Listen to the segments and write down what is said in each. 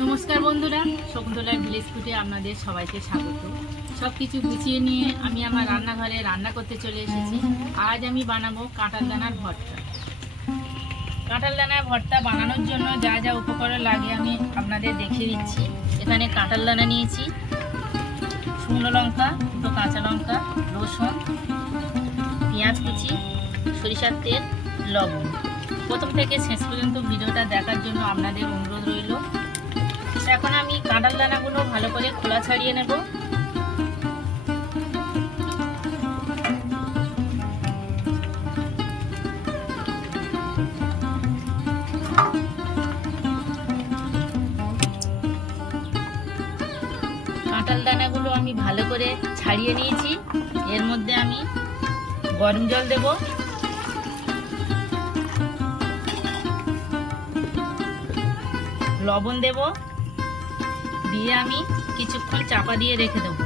নমস্কার বন্ধুরা, শকুন্তলার ভিলেজ ফুটে আপনাদের সবাইকে স্বাগত। সব কিছু গুছিয়ে নিয়ে আমি আমার রান্নাঘরে রান্না করতে চলে এসেছি। আজ আমি বানাবো কাঁটাল দানার ভর্তা। কাঁটাল দানার ভর্তা বানানোর জন্য যা যা উপকরণ লাগে আমি আপনাদের দেখিয়ে দিচ্ছি। এখানে কাঁটাল দানা নিয়েছি, শুকনো লঙ্কা, দুটো কাঁচা লঙ্কা, রসুন, পেঁয়াজ কুচি, সরিষার তেল লবণ। প্রথম থেকে শেষ পর্যন্ত ভিডিওটা দেখার জন্য আপনাদের অনুরোধ রইল। এখন আমি কাঁঠাল দানাগুলো ভালো করে খোলা ছাড়িয়ে নেব। কাঁঠাল দানাগুলো আমি ভালো করে ছাড়িয়ে নিয়েছি। এর মধ্যে আমি গরম জল দেবো। লবণ দেব। দিয়ে আমি কিছুক্ষণ চাপা দিয়ে রেখে দেবো।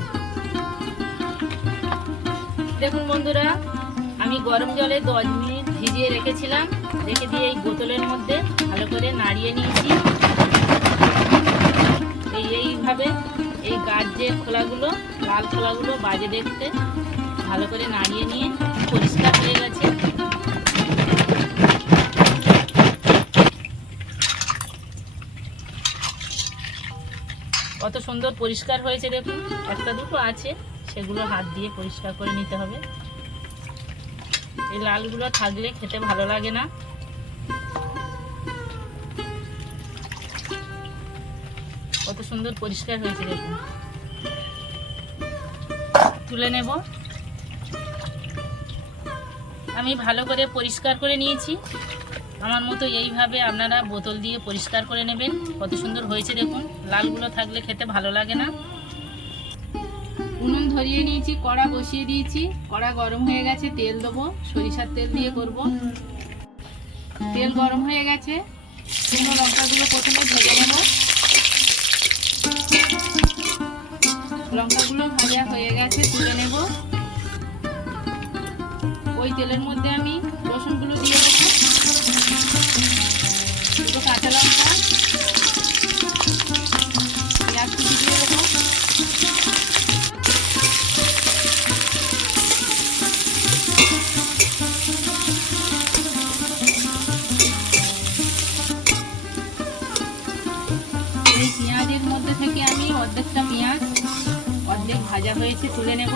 দেখুন বন্ধুরা, আমি গরম জলে দশ মিনিট ভিজিয়ে রেখেছিলাম। রেখে দিয়ে এই বোতলের মধ্যে ভালো করে নাড়িয়ে নিয়েছি। এই এইভাবে এই গাছ যে খোলাগুলো, লাল খোলাগুলো বাজে দেখতে, ভালো করে নাড়িয়ে নিয়ে পরিষ্কার হয়ে গেছে। কত সুন্দর পরিষ্কার হয়েছে দেখুন। একটা দুটো আছে, সেগুলো হাত দিয়ে পরিষ্কার করে নিতে হবে। এই লালগুলো থাকলে খেতে ভালো লাগে না। কত সুন্দর পরিষ্কার হয়েছে দেখুন। তুলে নেব। আমি ভালো করে পরিষ্কার করে নিয়েছি। আমার মতো এইভাবে আপনারা বোতল দিয়ে পরিষ্কার করে নেবেন। কত সুন্দর হয়েছে দেখুন। লালগুলো থাকলে খেতে ভালো লাগে না। উনুন ধরিয়ে নিয়েছি, কড়া বসিয়ে দিয়েছি। কড়া গরম হয়ে গেছে, তেল দেবো। সরিষার তেল দিয়ে করব। তেল গরম হয়ে গেছে। শুকনো লঙ্কাগুলো প্রথমে ভেজে নেব। লঙ্কাগুলো ভাজা হয়ে গেছে, তুলে নেব। ওই তেলের মধ্যে আমি রসুনগুলো দিয়ে দেবো। দুটো কাঁচা লঙ্কা পেঁয়াজ কুচি দিয়ে দেবো পেঁয়াজের মধ্যে থেকে আমি অর্ধেকটা পেঁয়াজ, অর্ধেক ভাজা হয়েছে, তুলে নেব।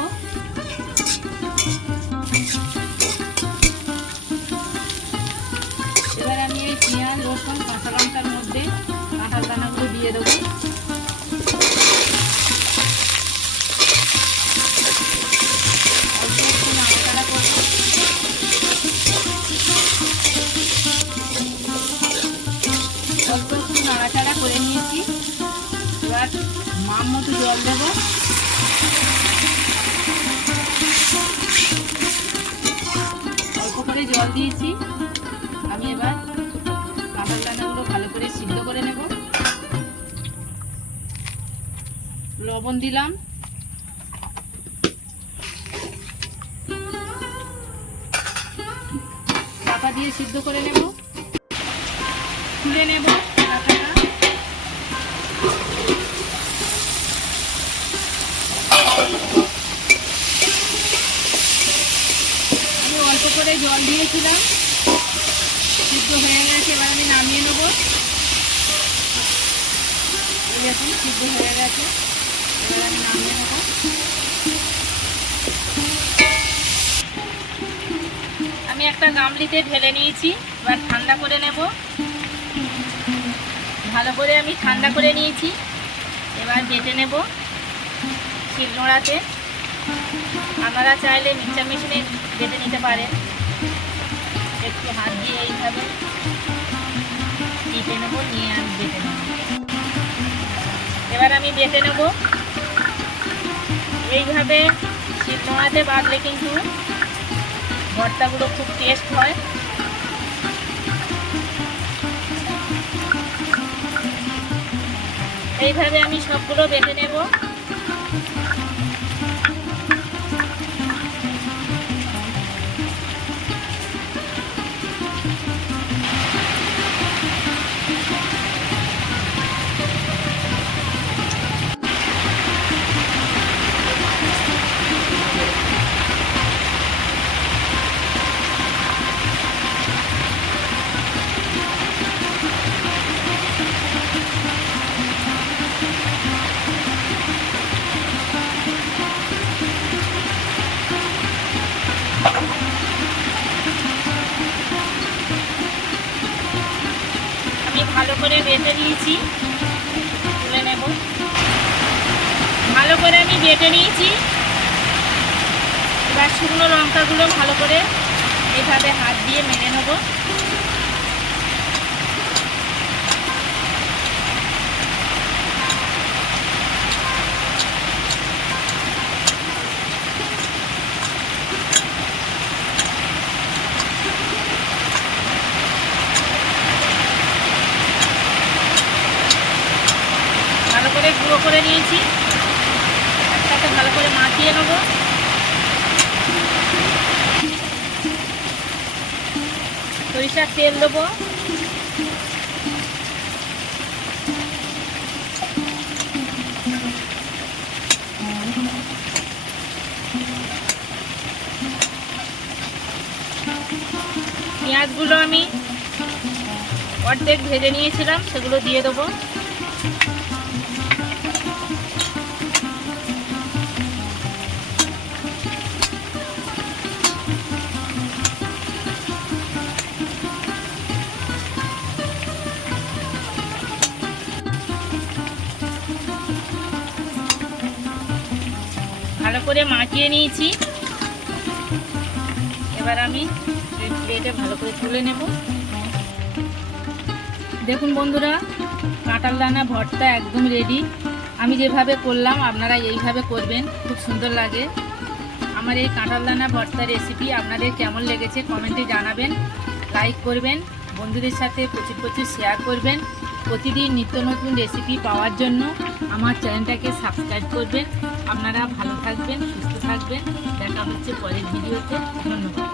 অল্প একটু নাড়াচাড়া করে নিয়েছি। এবার মাম মতো জল দেবো। অল্প করে জল দিয়েছি। আমি এবার কাঁঠাল দানাগুলো ভালো করে সিদ্ধ করে নেব। লবণ দিলাম। চাপা দিয়ে সিদ্ধ করে নেব। জল দিয়েছিলাম। সিদ্ধ হয়ে গেছে, এবার আমি নামিয়ে নেব। দেখুন, সিদ্ধ হয়ে গেছে। এবার আমি নামিয়ে নেব। আমি একটা গামলিতে ঢেলে নিয়েছি, এবার ঠান্ডা করে নেব। ভালো করে আমি ঠান্ডা করে নিয়েছি, এবার বেটে নেব শিলনোড়াতে। আপনারা চাইলে মিক্সার মেশিনে বেটে নিতে পারেন। একটু হাত দিয়ে এইভাবে টিপে নেব, নিয়ে আমি বেটে নেব। এবার আমি বেটে নেব। এইভাবে শিলনোড়াতে বাটলে কিন্তু ভর্তাগুলো খুব টেস্ট হয়। এইভাবে আমি সবগুলো বেটে নেব। বেটে নিয়েছি। তুলে নেব। ভালো করে আমি বেটে নিয়েছি। এবার শুকনো লঙ্কাগুলো ভালো করে এইভাবে হাত দিয়ে মেরে নেব ভালো করে গুঁড়ো করে নিয়েছি একসাথে ভালো করে মাখিয়ে নেব সরিষার তেল দেবো। পেঁয়াজগুলো আমি অর্ধেক ভেজে নিয়েছিলাম সেগুলো দিয়ে দেবো। করে মাখিয়ে নিয়েছি। এবার আমি প্লেটে ভালো করে তুলে নেব। দেখুন বন্ধুরা কাঁটাল দানা ভর্তা একদম রেডি আমি যেভাবে করলাম, আপনারা এইভাবে করবেন, খুব সুন্দর লাগে। আমার এই কাঁঠাল দানা ভর্তা রেসিপি আপনাদের কেমন লেগেছে কমেন্টে জানাবেন লাইক করবেন, বন্ধুদের সাথে প্রচুর প্রচুর শেয়ার করবেন। প্রতিদিন নিত্য নতুন রেসিপি পাওয়ার জন্য আমার চ্যানেলটাকে সাবস্ক্রাইব করবেন। আপনারা ভালো থাকবেন সুস্থ থাকবেন। দেখা হচ্ছে পরের ভিডিওতে। ধন্যবাদ।